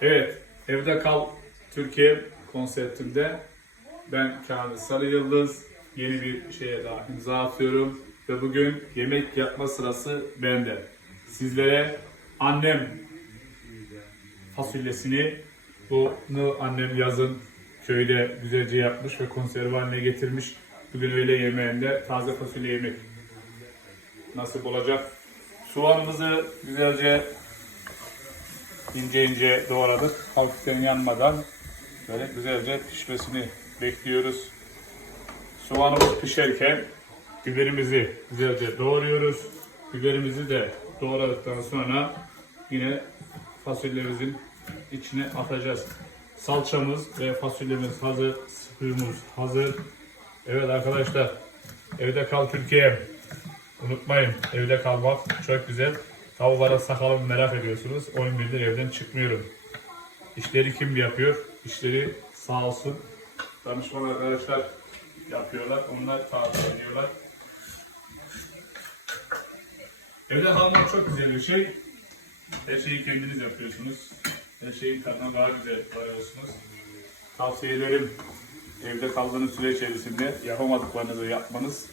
Evet, Evde Kal Türkiye konseptinde ben Kamil Sarı Yıldız yeni bir şeye daha imza atıyorum ve bugün yemek yapma sırası bende. Sizlere annem fasulyesini bunu annem yazın köyde güzelce yapmış ve konserve haline getirmiş. Bugün öğle yemeğinde taze fasulye yemek nasip olacak. Soğanımızı güzelce ince ince doğradık. Hafiften yanmadan böyle güzelce pişmesini bekliyoruz. Soğanımız pişerken biberimizi güzelce doğruyoruz. Biberimizi de doğradıktan sonra yine fasulyemizin içine atacağız. Salçamız ve fasulyemiz hazır, suyumuz hazır. Evet arkadaşlar, evde kal Türkiye. Unutmayın, evde kalmak çok güzel. Tavuklara sakalımı merak ediyorsunuz. 10 gündür evden çıkmıyorum. İşleri kim yapıyor? İşleri sağ olsun. Danışman arkadaşlar yapıyorlar. Onlar takip ediyorlar. Evde kalmak çok güzel bir şey. Her şeyi kendiniz yapıyorsunuz. Her şeyin tadına daha güzel varıyorsunuz. Tavsiye ederim. Evde kaldığınız süre içerisinde yapamadıklarınızı yapmanız,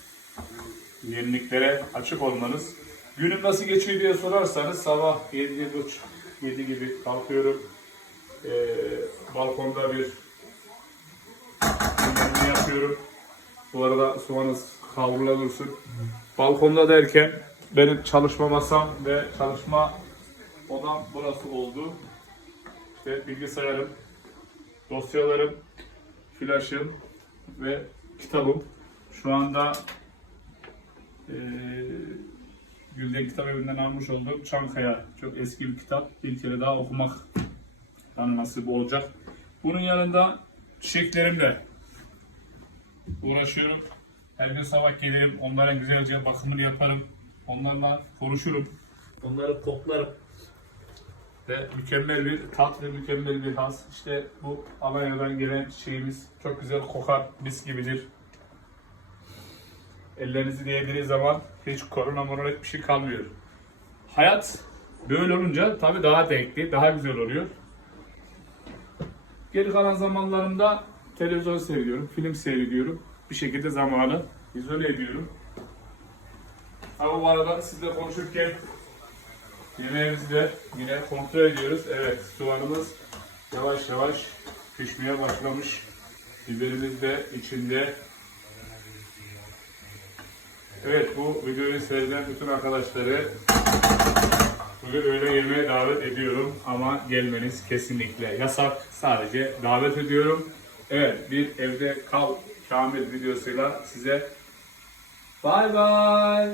yeniliklere açık olmanız. Günüm nasıl geçiyor diye sorarsanız sabah 7, 7 gibi kalkıyorum. Ee, balkonda bir yemeğimi yapıyorum. Bu arada soğanız kavrula dursun. Balkonda derken benim çalışma masam ve çalışma odam burası oldu. İşte bilgisayarım, dosyalarım, flaşım ve kitabım. Şu anda eee Gülden Kitap Evi'nden almış olduğum Çankaya çok eski bir kitap. Bir kere daha okumak bana nasip olacak. Bunun yanında çiçeklerimle uğraşıyorum. Her gün sabah gelirim, onlara güzelce bakımını yaparım. Onlarla konuşurum. Onları koklarım. Ve mükemmel bir tat ve mükemmel bir haz. İşte bu Alanya'dan gelen çiçeğimiz çok güzel kokar, mis gibidir. Ellerinizi değdiği zaman hiç korona morona hiçbir şey kalmıyor. Hayat böyle olunca tabii daha denkli, daha güzel oluyor. Geri kalan zamanlarımda televizyon seyrediyorum, film seyrediyorum. Bir şekilde zamanı izole ediyorum. Ama bu arada sizle konuşurken yemeğimizi de yine kontrol ediyoruz. Evet, soğanımız yavaş yavaş pişmeye başlamış. Biberimiz de içinde. Evet, bu videoyu seyreden bütün arkadaşları bugün öğle yemeğe davet ediyorum ama gelmeniz kesinlikle yasak. Sadece davet ediyorum. Evet, bir evde kal Kamil videosuyla size bay bay.